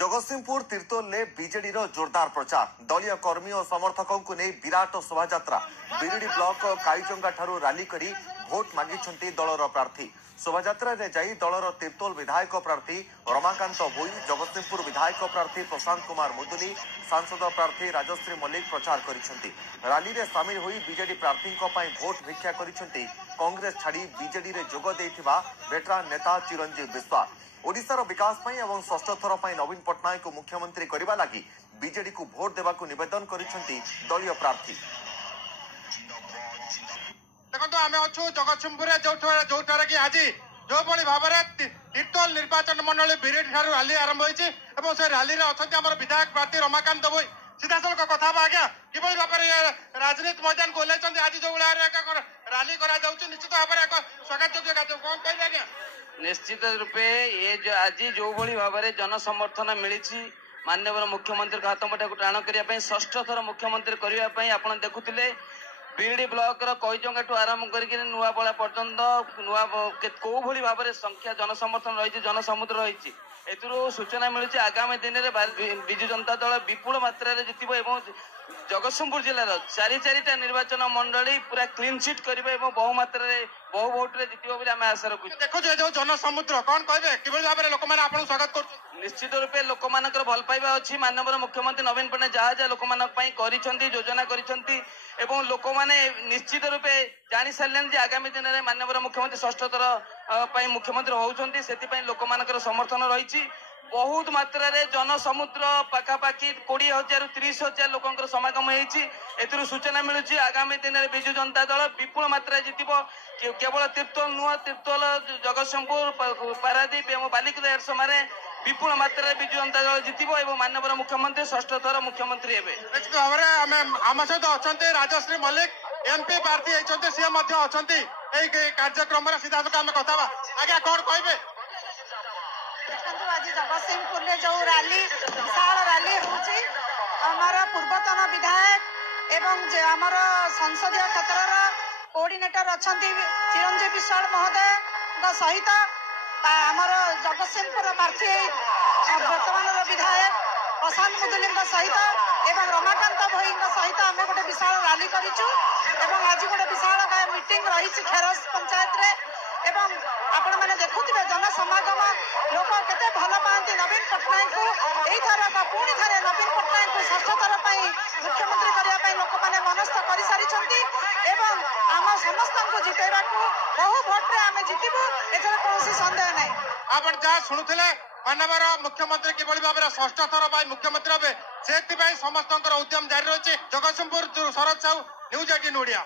Jagatsinghpur तीर्तोल BJD जोरदार प्रचार दलीय कर्मी और समर्थकों को नहीं विराट शोभायात्रा बिरिडी ब्लॉक काईचंगा ठारू रैली करी भोट मागिछंती दलर प्रार्थी शोभायात्रा रे जाई दलर तीर्तोल विधायक प्रार्थी रमाकांत भोई जगतसिंहपुर विधायक प्रार्थी प्रशांत कुमार मुदुली सांसद प्रार्थी राजश्री मल्लिक प्रचार करिसेंती रैली रे शामिल होई बीजेडी प्रार्थी भोट भिक्षा करिसेंती कांग्रेस छाड़ी बीजेडी रे जोग देथिबा वेटरान नेता चिरंजीव विश्वास ओडिशार विकास एवं षष्ठ थर नवीन पट्टनायक को मुख्यमंत्री करने लगी बीजेडी को भोट देवा निवेदन करिसेंती दलीय प्रार्थी। देखो आम अच्छु जगतसिंहपुर जो आज जो भाव में तीर्तोल निर्वाचन मंडल बिरेडी ठार रैली आरंभ हो रैली अच्छा विधायक प्रार्थी रमाकांत भोई सीधा सड़क कथा आज्ञा कि भाव में राजनीति मैदान को ओह्लैंट आज जो रैली निश्चित भाव में स्वागत योग्य कार्य कौन कहे आज्ञा निश्चित रूपे ये आज जो भाव में जन समर्थन मिली माननीय मुख्यमंत्री हाथ मुठा को टाण करने षष्ठ थर मुख्यमंत्री करने आप देखुले बीडी ब्लॉक कईचंगा ठू आरंभ कर नुआपड़ा पर्यंत नुआ कौ भाव में संख्या जन समर्थन रही जनसमुद्र रही सूचना मिलूँ आगामी दिन में विजु जनता दल विपुल मात्रा जितब जगतसिंहपुर जिलार चारिटा निर्वाचन मंडली पूरा क्लीन चिट करेंगे बहु मात्रा बहु भोट रे जितब आम आशा रखु देखो जो जनसमुद्र कौन कहे कि भाव में लोक मैंने स्वागत कर निश्चित रूपे लोक मानकर भल पाइबा अच्छी माननीय मुख्यमंत्री नवीन पट्टनायक जहाँ जहाँ लोक मानी योजना कर लोक मैंने निश्चित रूपे जानी सारे आगामी दिन में माननीय मुख्यमंत्री षष्ठ थर मुख्यमंत्री होती से लोक मानकर समर्थन रही बहुत मात्रा रे जनसमुद्र पाखापाखि 20,000 ରୁ 30,000 लोकंकर समागम होती सूचना मिलूँ आगामी दिन में विजु जनता दल विपुल मात्रा जितब केवल तीर्तोल नुआ तीर्तोल जगतसिंहपुर पारादीप और बालिकुदा एरसमारे विपुल मात्रा विजु जनता दल जितब और माननीय मुख्यमंत्री षष्ठ थर मुख्यमंत्री हे निश्चित भाव में आम सहित अच्छा राजश्री मल्लिक एमपी प्रार्थी होती सी अच्छा कार्यक्रम सीधा आम कथा आज्ञा कौन कहे आज जगतसिंहपुर जो रैली विशाल रैली होमर पूर्वतन विधायक एवं आमर संसदीय क्षेत्र कोऑर्डिनेटर अच्छा चिरंजीव विश्वास महोदय सहित आमर जगतसिंहपुर प्रार्थी वर्तमान विधायक प्रशांत मुदुली सहित एवं रमाकांत भोई सहित आम गोटे विशाल रैली करूँ आज गोटे विशाल मीटिंग रही खेरस पंचायत रे एवं आपण मैंने देखुवे जनसमागम लोक केते भल पाती नवीन पट्टनायक को यही पुणी थे नवीन पट्टनायक को षष्ठ थर मुख्यमंत्री करने लोक मैंने मनस्थ कर सारी एवं आम समस्त को जितेबा बहु भोट्रे आम जितबू एथर कौन सन्देह ना आप जहाँ शुणुले माननीय मुख्यमंत्री किभली भाव में षष्ठ थर मुख्यमंत्री हे से समस्त उद्यम जारी रही जगतसिंहपुर शरद साहू न्यूज 18 ओडिया।